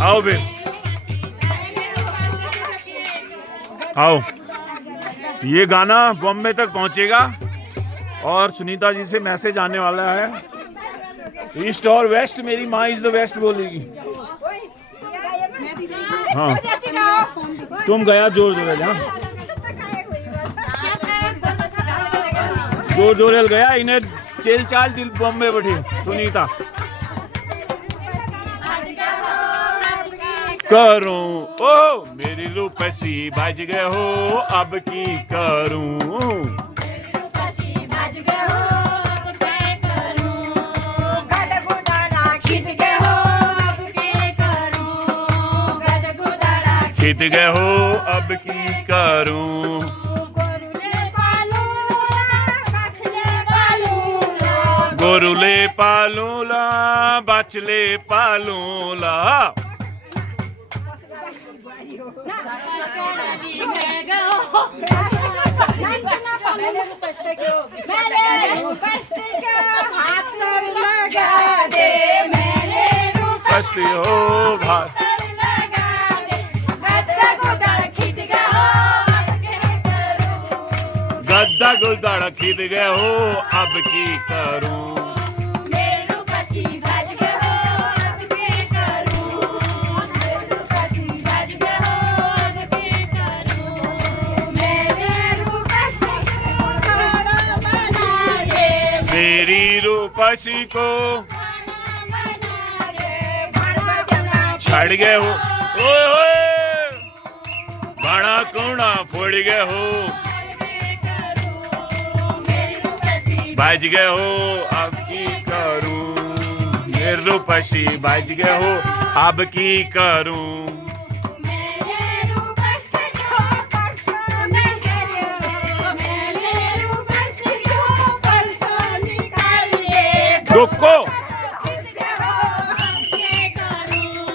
आओ फिर, आओ। ये गाना बॉम्बे तक पहुंचेगा और सुनीता जी से मैसेज आने वाला है, ईस्ट और वेस्ट, मेरी माँ इज द वेस्ट बोलेगी। हाँ तुम गया जोर जोर जोर जोर गया इन्हें चेल चाल दिल बॉम्बे बैठी सुनीता करूं ओ मेरी रूपसी बज गए हो अब की करूं। खिद गए हो अब की करूं। गोरुले पालूला बचले पालूला। हो भास गद्दा गुलदाड़ा खिद गए हो अब की करूं। मेरी रूपसी को छड़ गए हो ओए होए बाणा कोना फोड़ गए हो बज गए हो अब की करूं। मेरे रूपसी बज गए हो अब की करूं। डोको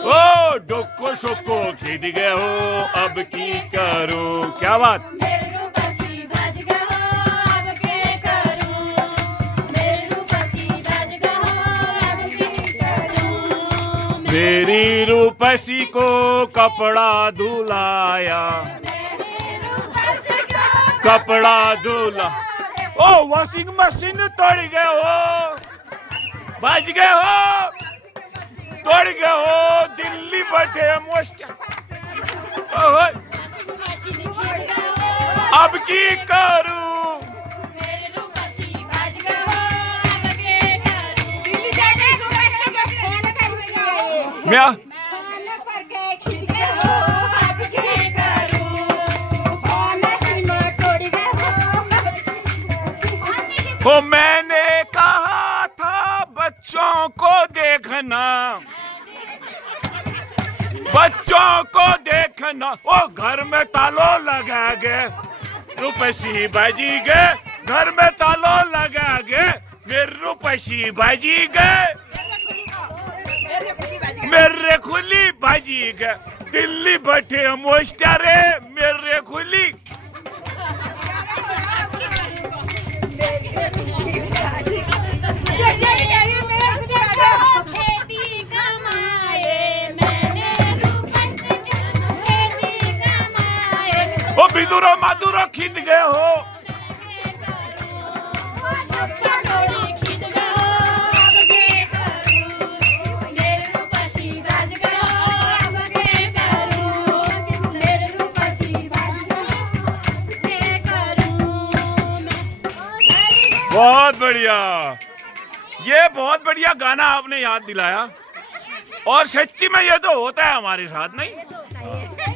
ओ डोको शोको खिद गए हो अब की करूं। क्या बात। मेरी रूपसी को कपड़ा धुलाया कपड़ा धुला ओ वॉशिंग मशीन तोड़ गए हो बज गए हो तोड़ गए हो दिल्ली बैठे अब की करूं। मैं वो मैंने कहा था बच्चों को देखना ओ घर में तालो लगा गए रूपसी बाजी गए घर में तालो लगा गए मेरे रूपसी बाजी गए मेरे खुली बाजी गए दिल्ली बैठे मोस्टरे मेरे खुली। ओ बिदुरो मादुरो खिद गए हो बहुत बढ़िया। ये बहुत बढ़िया गाना आपने याद दिलाया और सच्ची में ये तो होता है हमारे साथ नहीं।